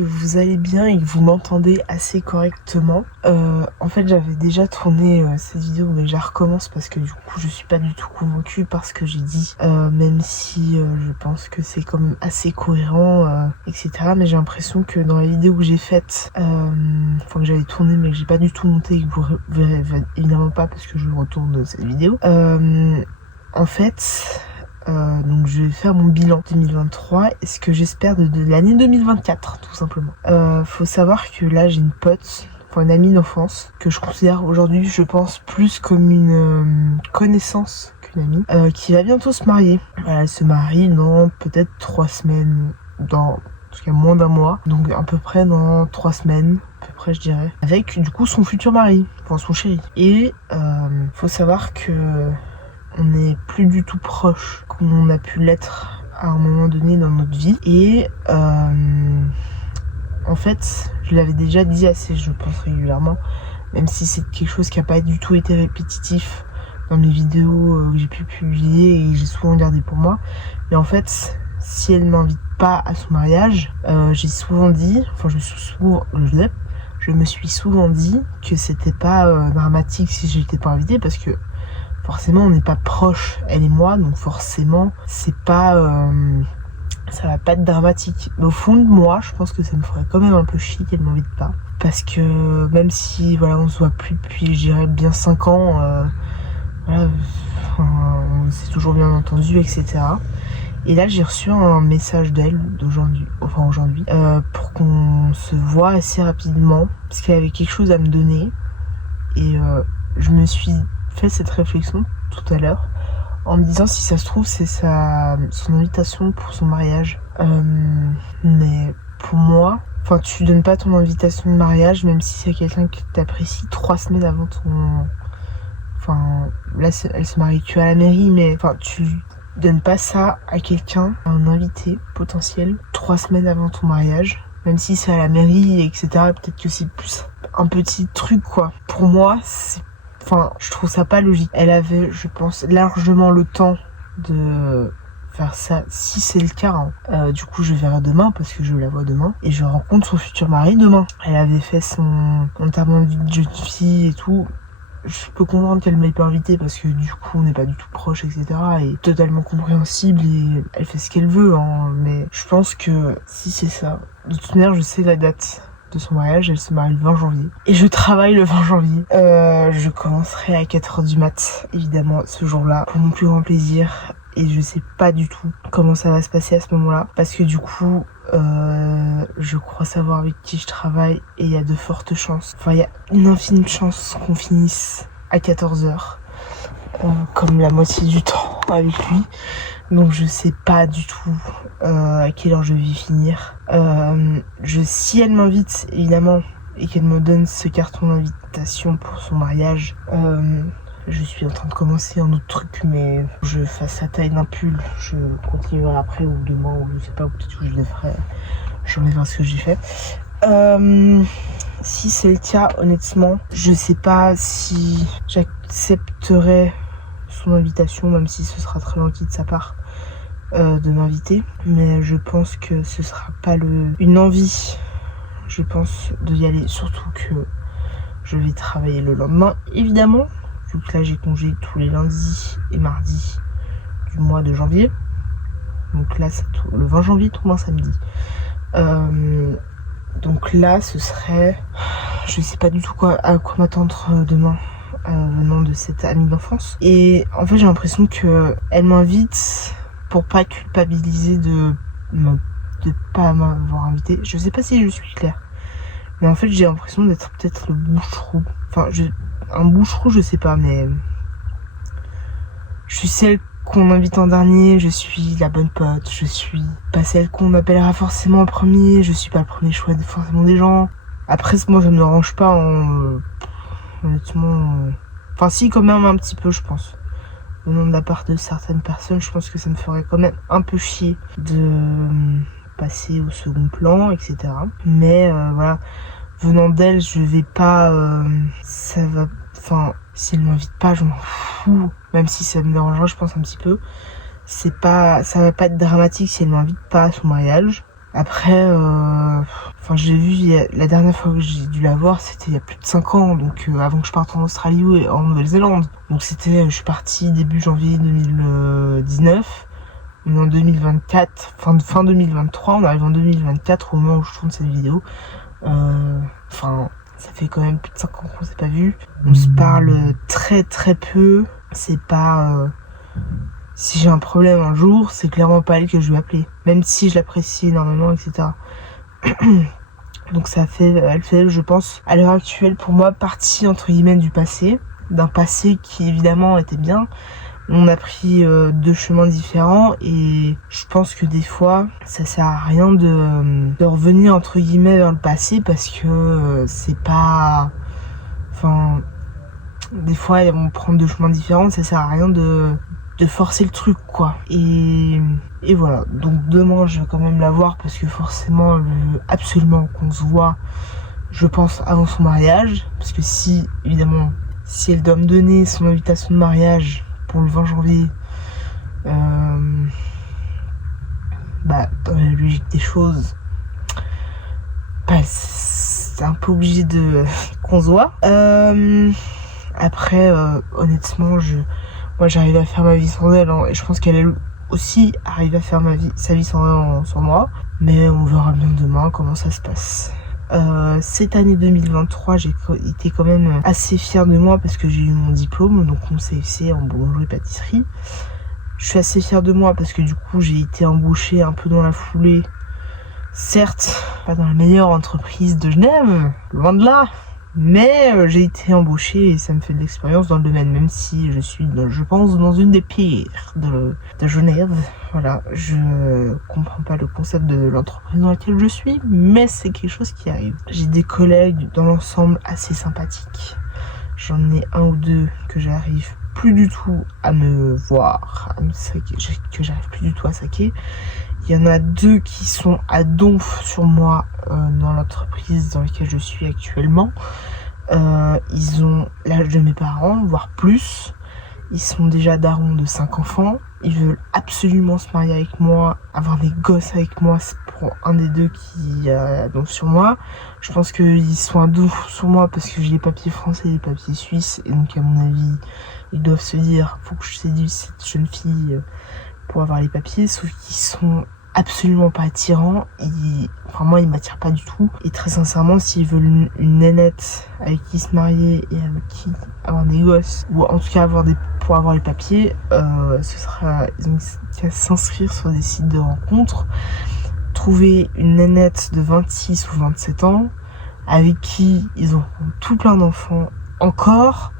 que vous allez bien et que vous m'entendez assez correctement. En fait, j'avais déjà tourné cette vidéo, mais je la recommence parce que du coup, je suis pas du tout convaincue par ce que j'ai dit, même si je pense que c'est quand même assez cohérent, etc. Mais j'ai l'impression que dans la vidéo que j'ai faite, que j'avais tourné mais que j'ai pas du tout monté et que vous verrez évidemment pas parce que je retourne cette vidéo. En fait... donc je vais faire mon bilan 2023 et ce que j'espère de l'année 2024 tout simplement. Faut savoir que là j'ai une pote, une amie d'enfance que je considère aujourd'hui, je pense, plus comme une connaissance qu'une amie, qui va bientôt se marier. Elle se marie dans peut-être 3 semaines, en tout cas moins d'un mois, donc à peu près dans 3 semaines, à peu près je dirais, avec du coup son futur mari, son chéri. Et faut savoir que on n'est plus du tout proche comme on a pu l'être à un moment donné dans notre vie. Et en fait, je l'avais déjà dit assez, je pense, régulièrement, même si c'est quelque chose qui n'a pas du tout été répétitif dans mes vidéos que j'ai pu publier et que j'ai souvent gardé pour moi. Mais en fait, si elle ne m'invite pas à son mariage, j'ai souvent dit, je me suis souvent dit que c'était pas dramatique si j'étais pas invitée, parce que forcément on n'est pas proche, elle et moi, donc forcément c'est pas ça va pas être dramatique. Mais au fond de moi, je pense que ça me ferait quand même un peu chier qu'elle m'invite pas, parce que même si on se voit plus depuis, je dirais, bien 5 ans, on s'est toujours bien entendu, etc. Et là j'ai reçu un message d'elle aujourd'hui, pour qu'on se voit assez rapidement, parce qu'elle avait quelque chose à me donner. Et je me suis fait cette réflexion tout à l'heure en me disant, si ça se trouve c'est son invitation pour son mariage, mais pour moi, tu donnes pas ton invitation de mariage, même si c'est quelqu'un que t'apprécies, 3 semaines avant ton... là elle se marie que à la mairie, mais tu donnes pas ça à quelqu'un, à un invité potentiel, 3 semaines avant ton mariage, même si c'est à la mairie, etc. Peut-être que c'est plus un petit truc, quoi. Pour moi, je trouve ça pas logique. Elle avait, je pense, largement le temps de faire ça, si c'est le cas. Du coup, je verrai demain, parce que je la vois demain, et je rencontre son futur mari demain. Elle avait fait son enterrement de vie de jeune fille et tout. Je peux comprendre qu'elle m'ait pas invitée, parce que du coup on n'est pas du tout proche, etc. Et totalement compréhensible, et elle fait ce qu'elle veut, mais je pense que si c'est ça, de toute manière je sais la date de son mariage, elle se marie le 20 janvier. Et je travaille le 20 janvier. Je commencerai à 4h du mat, évidemment, ce jour-là, pour mon plus grand plaisir. Et je sais pas du tout comment ça va se passer à ce moment-là, parce que du coup, je crois savoir avec qui je travaille, et il y a de fortes chances, il y a une infime chance qu'on finisse à 14h, comme la moitié du temps avec lui. Donc je sais pas du tout à quelle heure je vais finir. Si elle m'invite, évidemment, et qu'elle me donne ce carton d'invitation pour son mariage, je suis en train de commencer un autre truc, mais je fasse la taille d'un pull. Je continuerai après, ou demain, ou je sais pas, ou peut-être que je le ferai. J'enlèverai ce que j'ai fait. Si c'est le cas, honnêtement, je sais pas si j'accepterai son invitation, même si ce sera très gentil de sa part de m'inviter. Mais je pense que ce sera pas une envie, je pense, d'y aller. Surtout que je vais travailler le lendemain, évidemment. Vu que là j'ai congé tous les lundis et mardis du mois de janvier. Donc là, le 20 janvier tombe un samedi. Donc là, ce serait... Je sais pas du tout à quoi m'attendre demain, venant de cette amie d'enfance. Et en fait, j'ai l'impression que elle m'invite pour pas culpabiliser de pas m'avoir invité. Je sais pas si je suis claire. Mais en fait, j'ai l'impression d'être peut-être le bouche-trou. Un bouche-trou, je sais pas, mais je suis celle qu'on invite en dernier, je suis la bonne pote, je suis pas celle qu'on appellera forcément en premier, je suis pas le premier choix forcément des gens. Après, moi, ça me dérange pas, honnêtement. Si, quand même un petit peu, je pense. Venant de la part de certaines personnes, je pense que ça me ferait quand même un peu chier de passer au second plan, etc. Mais voilà, venant d'elle, je vais pas... si elle m'invite pas, je m'en fous. Même si ça me dérangera, je pense, un petit peu. Ça va pas être dramatique si elle m'invite pas à son mariage. Après, j'ai vu, la dernière fois que j'ai dû la voir, c'était il y a plus de 5 ans, donc avant que je parte en Australie ou en Nouvelle-Zélande. Donc je suis partie début janvier 2019, on est en 2024, fin 2023, on arrive en 2024 au moment où je tourne cette vidéo. Ça fait quand même plus de 5 ans qu'on s'est pas vu. On se parle très très peu. C'est pas... si j'ai un problème un jour, c'est clairement pas elle que je vais appeler. Même si je l'apprécie énormément, etc. Donc elle fait, je pense, à l'heure actuelle, pour moi, partie, entre guillemets, du passé. D'un passé qui, évidemment, était bien. On a pris 2 chemins différents et je pense que des fois, ça sert à rien de revenir, entre guillemets, vers le passé parce que c'est pas... des fois, on prend 2 chemins différents, ça sert à rien de forcer le truc, quoi. Et voilà. Donc demain, je vais quand même la voir parce que forcément, elle veut absolument qu'on se voit, je pense, avant son mariage. Parce que si elle doit me donner son invitation de mariage pour le 20 janvier, dans la logique des choses, c'est un peu obligé qu'on se voit. Après, honnêtement, moi j'arrive à faire ma vie sans elle, hein, et je pense qu'elle aussi arrive à faire sa vie sans moi. Mais on verra bien demain comment ça se passe. Cette année 2023, j'ai été quand même assez fière de moi parce que j'ai eu mon diplôme, donc mon CFC en boulangerie-pâtisserie. Je suis assez fière de moi parce que du coup j'ai été embauchée un peu dans la foulée. Certes, pas dans la meilleure entreprise de Genève, loin de là. Mais j'ai été embauchée et ça me fait de l'expérience dans le domaine, même si je suis, je pense, dans une des pires de Genève. Voilà, je comprends pas le concept de l'entreprise dans laquelle je suis, mais c'est quelque chose qui arrive. J'ai des collègues dans l'ensemble assez sympathiques. J'en ai 1 ou 2 que j'arrive plus du tout à me voir, que j'arrive plus du tout à saquer. Il y en a 2 qui sont à donf sur moi dans l'entreprise dans laquelle je suis actuellement. Ils ont l'âge de mes parents, voire plus. Ils sont déjà darons de 5 enfants. Ils veulent absolument se marier avec moi, avoir des gosses avec moi. C'est pour un des 2 qui a donf sur moi. Je pense qu'ils sont à donf sur moi parce que j'ai les papiers français et les papiers suisses. Et donc à mon avis, ils doivent se dire, faut que je séduise cette jeune fille pour avoir les papiers, sauf qu'ils sont absolument pas attirants. Moi, ils m'attirent pas du tout. Et très sincèrement, s'ils veulent une nénette avec qui se marier et avec qui avoir des gosses, ou en tout cas pour avoir les papiers, ils ont qu'à s'inscrire sur des sites de rencontres, trouver une nénette de 26 ou 27 ans, avec qui ils ont tout plein d'enfants encore,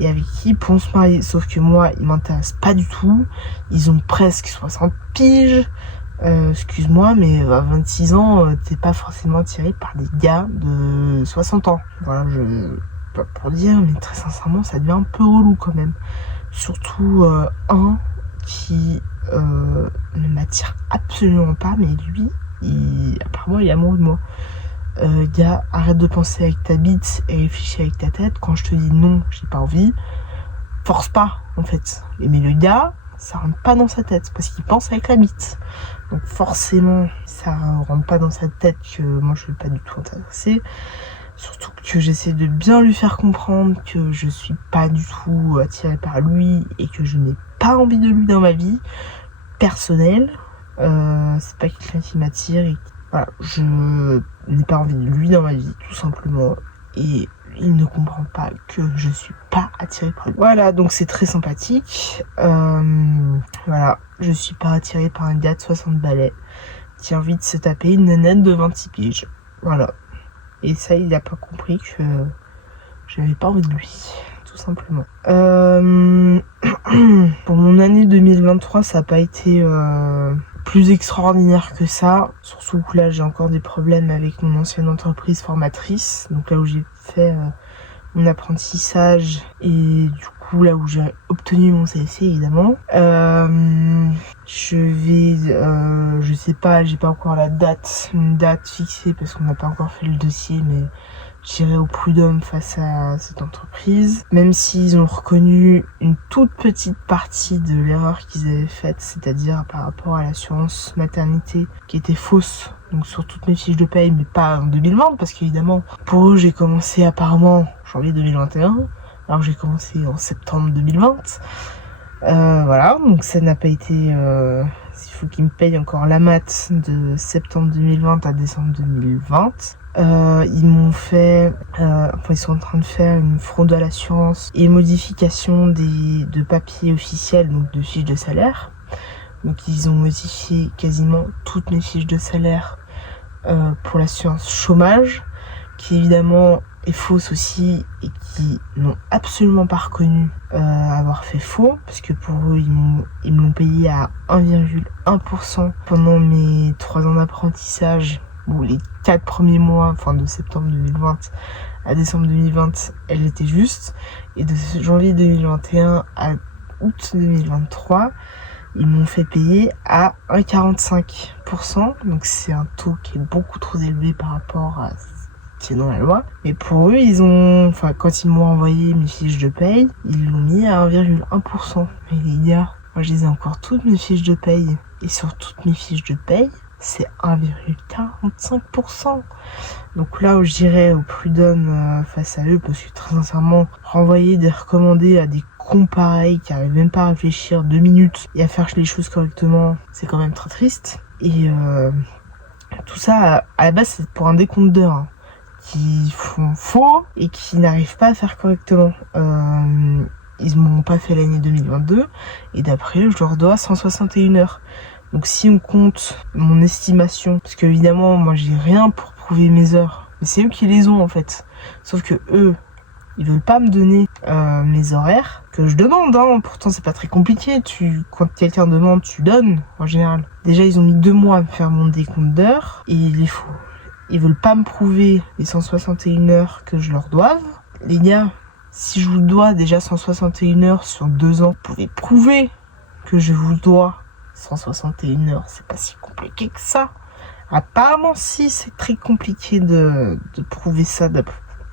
et avec qui ils pourront se marier. Sauf que moi, ils m'intéressent pas du tout. Ils ont presque 60 piges. Excuse-moi, mais à 26 ans, t'es pas forcément attiré par des gars de 60 ans. Voilà, pas pour dire, mais très sincèrement, ça devient un peu relou quand même. Surtout un qui ne m'attire absolument pas, mais lui, apparemment, il est amoureux de moi. Gars, arrête de penser avec ta bite et réfléchis avec ta tête. Quand je te dis non, j'ai pas envie, force pas en fait. Mais le gars, ça rentre pas dans sa tête parce qu'il pense avec la bite. Donc forcément, ça rentre pas dans sa tête que moi je suis pas du tout intéressée. Surtout que j'essaie de bien lui faire comprendre que je suis pas du tout attirée par lui et que je n'ai pas envie de lui dans ma vie personnelle. C'est pas quelqu'un qui m'attire et voilà, je n'ai pas envie de lui dans ma vie, tout simplement. Et il ne comprend pas que je suis pas attirée par lui. Voilà, donc c'est très sympathique. Voilà, je suis pas attirée par un gars de 60 balais qui a envie de se taper une nénette de 26 piges. Voilà. Et ça, il a pas compris que j'avais pas envie de lui, tout simplement. Pour mon année 2023, ça n'a pas été plus extraordinaire que ça. Surtout que là, j'ai encore des problèmes avec mon ancienne entreprise formatrice. Donc là où j'ai fait mon apprentissage et du coup là où j'ai obtenu mon CFC évidemment. Je sais pas, j'ai pas encore une date fixée parce qu'on n'a pas encore fait le dossier, mais j'irai au prud'homme face à cette entreprise, même s'ils ont reconnu une toute petite partie de l'erreur qu'ils avaient faite, c'est-à-dire par rapport à l'assurance maternité qui était fausse, donc sur toutes mes fiches de paye, mais pas en 2020, parce qu'évidemment, pour eux, j'ai commencé apparemment en janvier 2021, alors que j'ai commencé en septembre 2020. Voilà, donc ça n'a pas été... il faut qu'ils me payent encore la mat de septembre 2020 à décembre 2020. Ils m'ont fait... ils sont en train de faire une fraude à l'assurance et modification de papiers officiels, donc de fiches de salaire. Donc ils ont modifié quasiment toutes mes fiches de salaire pour l'assurance chômage, qui évidemment est fausse aussi et qui n'ont absolument pas reconnu avoir fait faux, parce que pour eux ils me l'ont payé à 1,1% pendant mes 3 ans d'apprentissage, ou les 4 premiers mois, enfin de septembre 2020 à décembre 2020, elle était juste, et de janvier 2021 à août 2023, ils m'ont fait payer à 1,45%, donc c'est un taux qui est beaucoup trop élevé par rapport à ce qui est dans la loi. Mais pour eux, quand ils m'ont envoyé mes fiches de paye, ils l'ont mis à 1,1%. Mais les gars, moi je les ai encore toutes mes fiches de paye, et sur toutes mes fiches de paye, c'est 1,45%. Donc là où j'irais au prud'homme face à eux, parce que très sincèrement, renvoyer des recommandés à des cons pareils qui arrivent même pas à réfléchir 2 minutes et à faire les choses correctement, c'est quand même très triste. Et tout ça, à la base, c'est pour un décompte d'heures, hein, qui font faux et qui n'arrivent pas à faire correctement. Ils m'ont pas fait l'année 2022, et d'après eux, je leur dois 161 heures. Donc si on compte mon estimation, parce que évidemment moi j'ai rien pour prouver mes heures, mais c'est eux qui les ont en fait. Sauf que eux, ils veulent pas me donner mes horaires, que je demande, hein. Pourtant c'est pas très compliqué, quand quelqu'un demande, tu donnes en général. Déjà ils ont mis 2 mois à me faire mon décompte d'heures, et ils veulent pas me prouver les 161 heures que je leur doive. Les gars, si je vous dois déjà 161 heures sur 2 ans, vous pouvez prouver que je vous dois 161 heures, c'est pas si compliqué que ça. Apparemment si, c'est très compliqué de prouver ça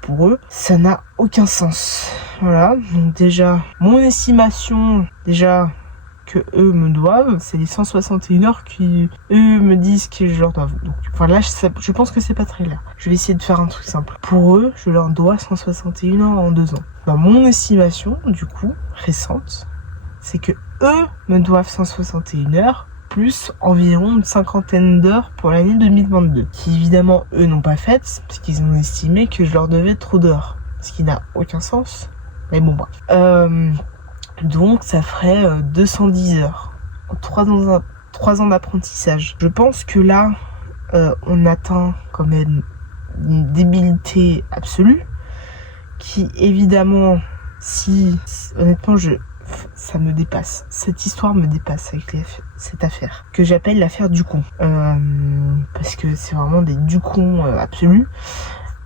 pour eux. Ça n'a aucun sens. Voilà, donc déjà, mon estimation, que eux me doivent, c'est les 161 heures qui, eux, me disent que je leur dois. Donc, là, je pense que c'est pas très clair. Je vais essayer de faire un truc simple. Pour eux, je leur dois 161 heures en 2 ans. Mon estimation, du coup, récente, c'est que eux me doivent 161 heures, plus environ une 50aine d'heures pour l'année 2022, qui évidemment eux n'ont pas faites, parce qu'ils ont estimé que je leur devais trop d'heures, ce qui n'a aucun sens, mais bon bref. Donc ça ferait 210 heures, 3 ans d'apprentissage. Je pense que là, on atteint quand même une débilité absolue, qui évidemment, honnêtement ça me dépasse. Cette histoire me dépasse avec cette affaire, que j'appelle l'affaire du con. Parce que c'est vraiment des du con absolus.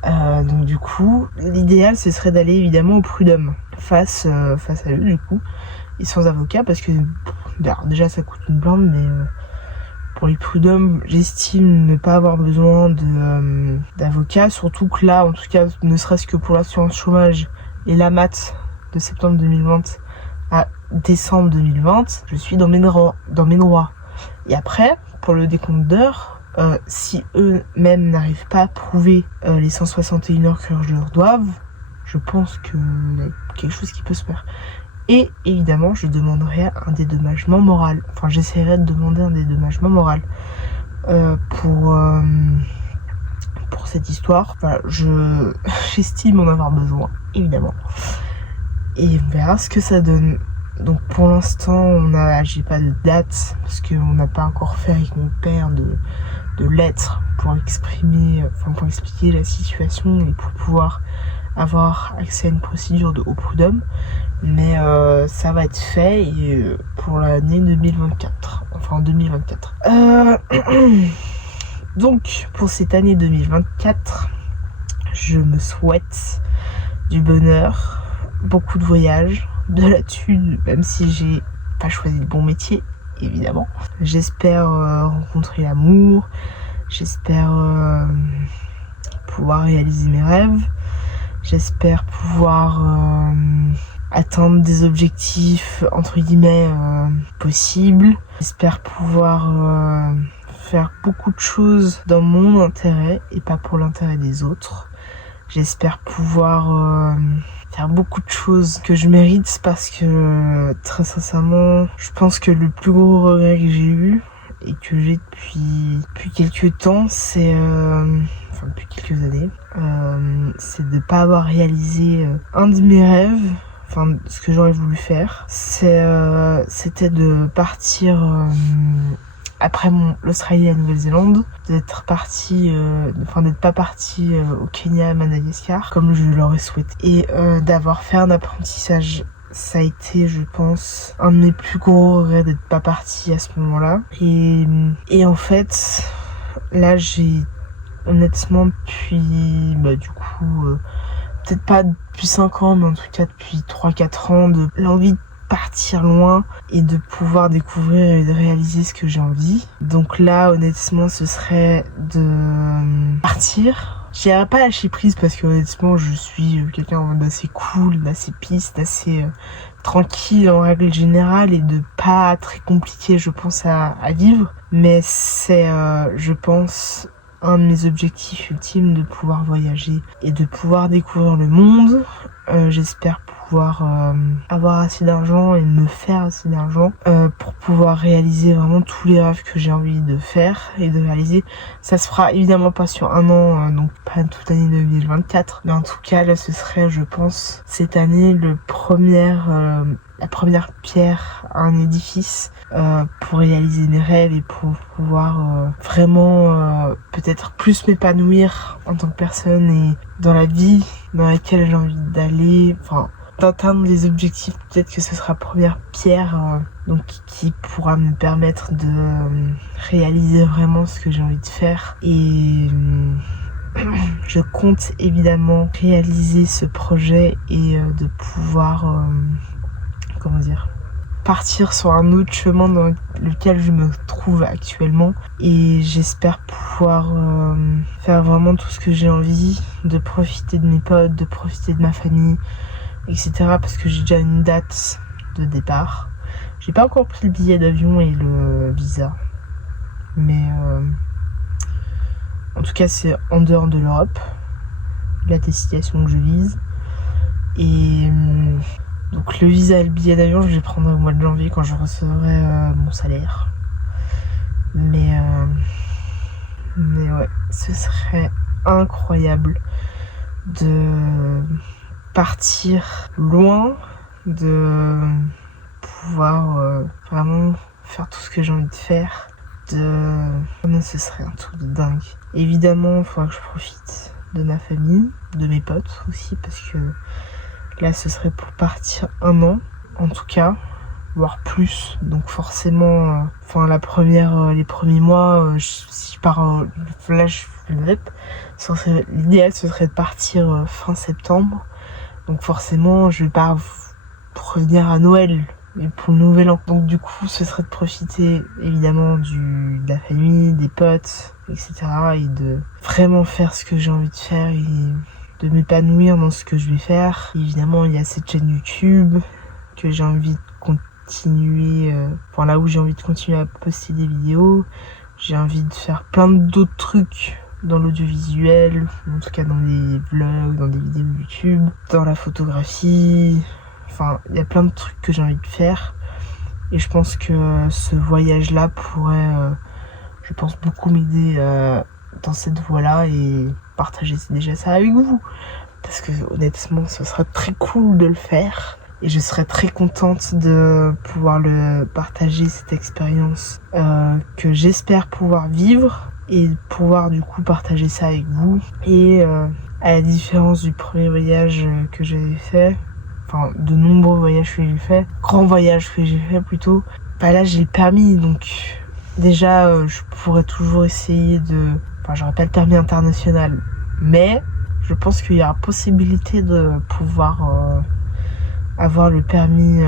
Donc du coup, l'idéal ce serait d'aller évidemment au prud'homme face à eux du coup, et sans avocat, parce que déjà ça coûte une blinde, mais pour les prud'hommes, j'estime ne pas avoir besoin d'avocat, surtout que là, en tout cas, ne serait-ce que pour l'assurance chômage et la mat de septembre 2020 à décembre 2020, je suis dans mes droits. Et après, pour le décompte d'heures, si eux-mêmes n'arrivent pas à prouver les 161 heures que je leur doive, je pense qu'il y a quelque chose qui peut se faire. Et évidemment, je demanderai un dédommagement moral. Enfin, j'essaierai de demander un dédommagement moral pour cette histoire. Voilà, j'estime en avoir besoin, évidemment. Et on verra ce que ça donne. Donc pour l'instant, j'ai pas de date, parce qu'on n'a pas encore fait avec mon père de lettres pour expliquer la situation et pour pouvoir avoir accès à une procédure au prud'homme. Mais ça va être fait pour l'année 2024. Enfin en 2024. Donc pour cette année 2024, je me souhaite du bonheur, beaucoup de voyages, de la thune, même si j'ai pas choisi le bon métier, évidemment. J'espère rencontrer l'amour, j'espère pouvoir réaliser mes rêves. J'espère pouvoir atteindre des objectifs entre guillemets possibles. J'espère pouvoir faire beaucoup de choses dans mon intérêt et pas pour l'intérêt des autres. J'espère pouvoir faire beaucoup de choses que je mérite parce que très sincèrement, je pense que le plus gros regret que j'ai eu et que j'ai depuis quelques temps, c'est depuis quelques années, c'est de pas avoir réalisé un de mes rêves. Ce que j'aurais voulu faire, c'était de partir après l'Australie et la Nouvelle-Zélande, d'être pas partie au Kenya, à Madagascar, comme je l'aurais souhaité, et d'avoir fait un apprentissage. Ça a été, je pense, un de mes plus gros regrets d'être pas partie à ce moment-là. Et en fait, là, j'ai honnêtement depuis, peut-être pas depuis 5 ans, mais en tout cas depuis 3-4 ans, de l'envie de partir loin et de pouvoir découvrir et de réaliser ce que j'ai envie. Donc là, honnêtement, ce serait de partir. Je dirais pas lâcher prise parce que honnêtement, je suis quelqu'un d'assez cool, d'assez peace, d'assez tranquille en règle générale et de pas très compliqué, je pense, à vivre. Mais c'est, je pense, un de mes objectifs ultimes de pouvoir voyager et de pouvoir découvrir le monde. J'espère pouvoir avoir assez d'argent et me faire assez d'argent pour pouvoir réaliser vraiment tous les rêves que j'ai envie de faire et de réaliser. Ça se fera évidemment pas sur un an, donc pas toute l'année 2024, mais en tout cas là ce serait, je pense, cette année la première pierre à un édifice pour réaliser mes rêves et pour pouvoir vraiment peut-être plus m'épanouir en tant que personne et dans la vie dans laquelle j'ai envie d'aller, d'atteindre les objectifs. Peut-être que ce sera la première pierre donc qui pourra me permettre de réaliser vraiment ce que j'ai envie de faire. Et je compte évidemment réaliser ce projet et de pouvoir partir sur un autre chemin dans lequel je me trouve actuellement. Et j'espère pouvoir faire vraiment tout ce que j'ai envie, de profiter de mes potes, de profiter de ma famille, etc. Parce que j'ai déjà une date de départ. J'ai pas encore pris le billet d'avion et le visa. Mais en tout cas, c'est en dehors de l'Europe, la destination que je vise. Et donc le visa et le billet d'avion, je les prendrai au mois de janvier quand je recevrai mon salaire. Mais ouais, ce serait incroyable de partir loin, de pouvoir vraiment faire tout ce que j'ai envie de faire. Ce serait un truc de dingue. Évidemment, il faudra que je profite de ma famille, de mes potes aussi, parce que là, ce serait pour partir 1 an, en tout cas, voire plus. Donc forcément, les premiers mois, si je pars, là, je fais le net. L'idéal, ce serait de partir fin septembre. Donc forcément, je vais pas revenir à Noël, mais pour le nouvel an. Donc du coup, ce serait de profiter évidemment de la famille, des potes, etc. Et de vraiment faire ce que j'ai envie de faire et de m'épanouir dans ce que je vais faire. Et évidemment, il y a cette chaîne YouTube que j'ai envie de continuer, là où j'ai envie de continuer à poster des vidéos. J'ai envie de faire plein d'autres trucs dans l'audiovisuel, en tout cas dans les vlogs, dans des vidéos YouTube, dans la photographie. Il y a plein de trucs que j'ai envie de faire. Et je pense que ce voyage-là pourrait, beaucoup m'aider dans cette voie-là et partager déjà ça avec vous. Parce que honnêtement, ce serait très cool de le faire. Et je serais très contente de pouvoir partager cette expérience que j'espère pouvoir vivre et pouvoir du coup partager ça avec vous. Et à la différence du premier voyage que j'avais fait, de nombreux voyages que j'ai fait, grands voyages que j'ai fait plutôt, là j'ai le permis, donc déjà je pourrais toujours essayer j'aurais pas le permis international, mais je pense qu'il y a possibilité de pouvoir avoir le permis,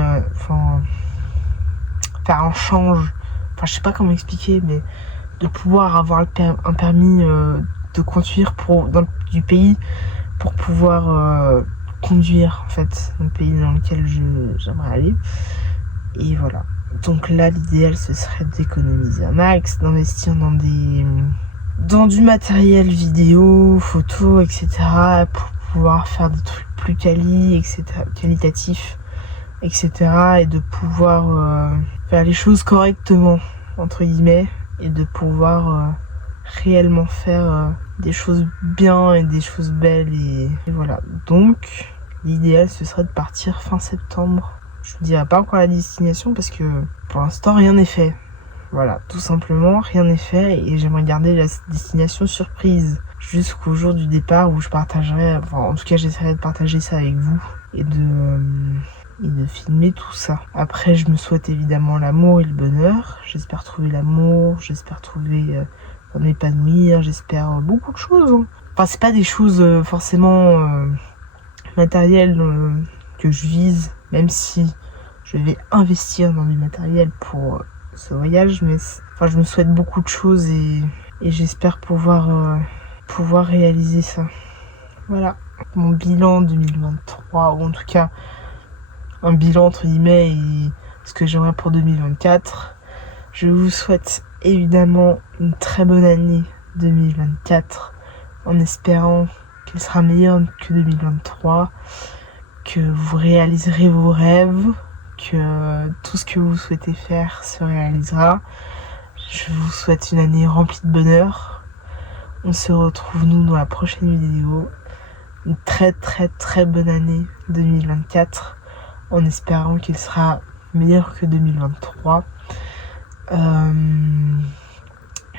faire un change, je sais pas comment expliquer, mais de pouvoir avoir un permis de conduire du pays pour pouvoir conduire en fait dans le pays dans lequel j'aimerais aller. Et voilà. Donc là, l'idéal, ce serait d'économiser un max, d'investir dans du matériel vidéo, photo, etc. pour pouvoir faire des trucs plus qualitatifs, etc. et de pouvoir faire les choses correctement, entre guillemets, et de pouvoir réellement faire des choses bien et des choses belles et voilà. Donc l'idéal, ce serait de partir fin septembre. Je vous dirai pas encore la destination parce que pour l'instant rien n'est fait. Voilà, tout simplement rien n'est fait et j'aimerais garder la destination surprise jusqu'au jour du départ où je partagerai, enfin en tout cas j'essaierai de partager ça avec vous et de filmer tout ça. Après, je me souhaite évidemment l'amour et le bonheur. J'espère trouver l'amour, j'espère trouver m'épanouir, j'espère beaucoup de choses. Hein. Enfin, c'est pas des choses forcément matérielles que je vise, même si je vais investir dans du matériel pour ce voyage, mais je me souhaite beaucoup de choses et j'espère pouvoir réaliser ça. Voilà, mon bilan 2023, ou en tout cas un bilan entre guillemets et ce que j'aimerais pour 2024. Je vous souhaite évidemment une très bonne année 2024 en espérant qu'elle sera meilleure que 2023, que vous réaliserez vos rêves, que tout ce que vous souhaitez faire se réalisera. Je vous souhaite une année remplie de bonheur. On se retrouve nous dans la prochaine vidéo. Une très très très bonne année 2024 en espérant qu'elle sera meilleure que 2023.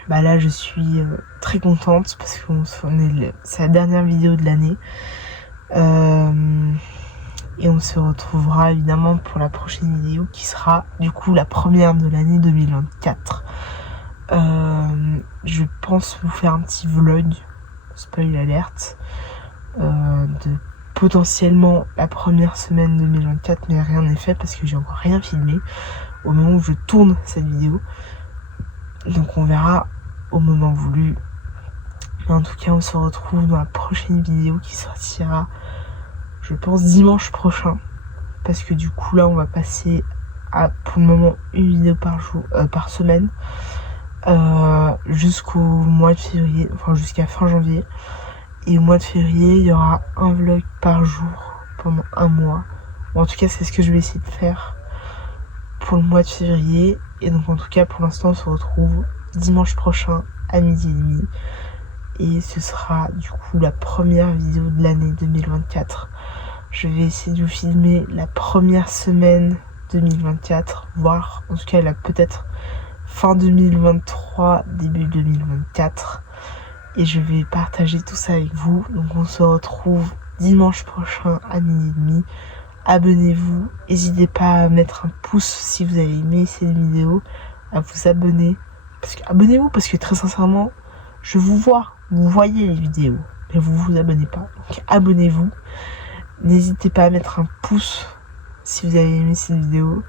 Là je suis très contente parce que c'est la dernière vidéo de l'année. Et on se retrouvera évidemment pour la prochaine vidéo qui sera du coup la première de l'année 2024. Je pense vous faire un petit vlog, spoil alerte, de potentiellement la première semaine 2024, mais rien n'est fait parce que j'ai encore rien filmé au moment où je tourne cette vidéo. Donc on verra au moment voulu. Mais en tout cas, on se retrouve dans la prochaine vidéo qui sortira, je pense, dimanche prochain. Parce que du coup, là, on va passer à, pour le moment, une vidéo par semaine. Jusqu'au mois de février, enfin jusqu'à fin janvier. Et au mois de février, il y aura un vlog par jour pendant un mois. Bon, en tout cas, c'est ce que je vais essayer de faire pour le mois de février. Et donc, en tout cas, pour l'instant, on se retrouve dimanche prochain à 12h30. Et ce sera du coup la première vidéo de l'année 2024. Je vais essayer de vous filmer la première semaine 2024, voire en tout cas peut-être fin 2023, début 2024. Et je vais partager tout ça avec vous. Donc on se retrouve dimanche prochain à 12h30. Abonnez-vous. N'hésitez pas à mettre un pouce si vous avez aimé cette vidéo. À vous abonner. Abonnez-vous parce que très sincèrement, je vous vois. Vous voyez les vidéos. Mais vous vous abonnez pas. Donc abonnez-vous. N'hésitez pas à mettre un pouce si vous avez aimé cette vidéo.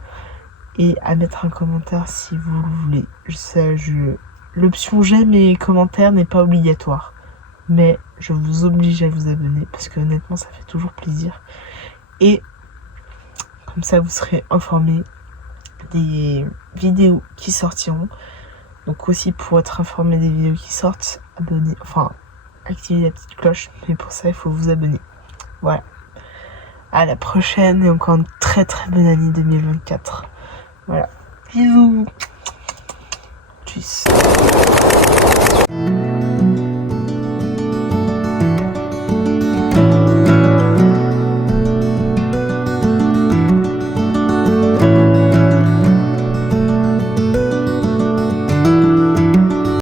Et à mettre un commentaire si vous le voulez. L'option j'aime et commentaire n'est pas obligatoire. Mais je vous oblige à vous abonner parce que honnêtement ça fait toujours plaisir. Et comme ça vous serez informés des vidéos qui sortiront. Donc aussi pour être informé des vidéos qui sortent, activez la petite cloche. Mais pour ça il faut vous abonner. Voilà. À la prochaine et encore une très très bonne année 2024. Voilà. Bisous. Tchuss.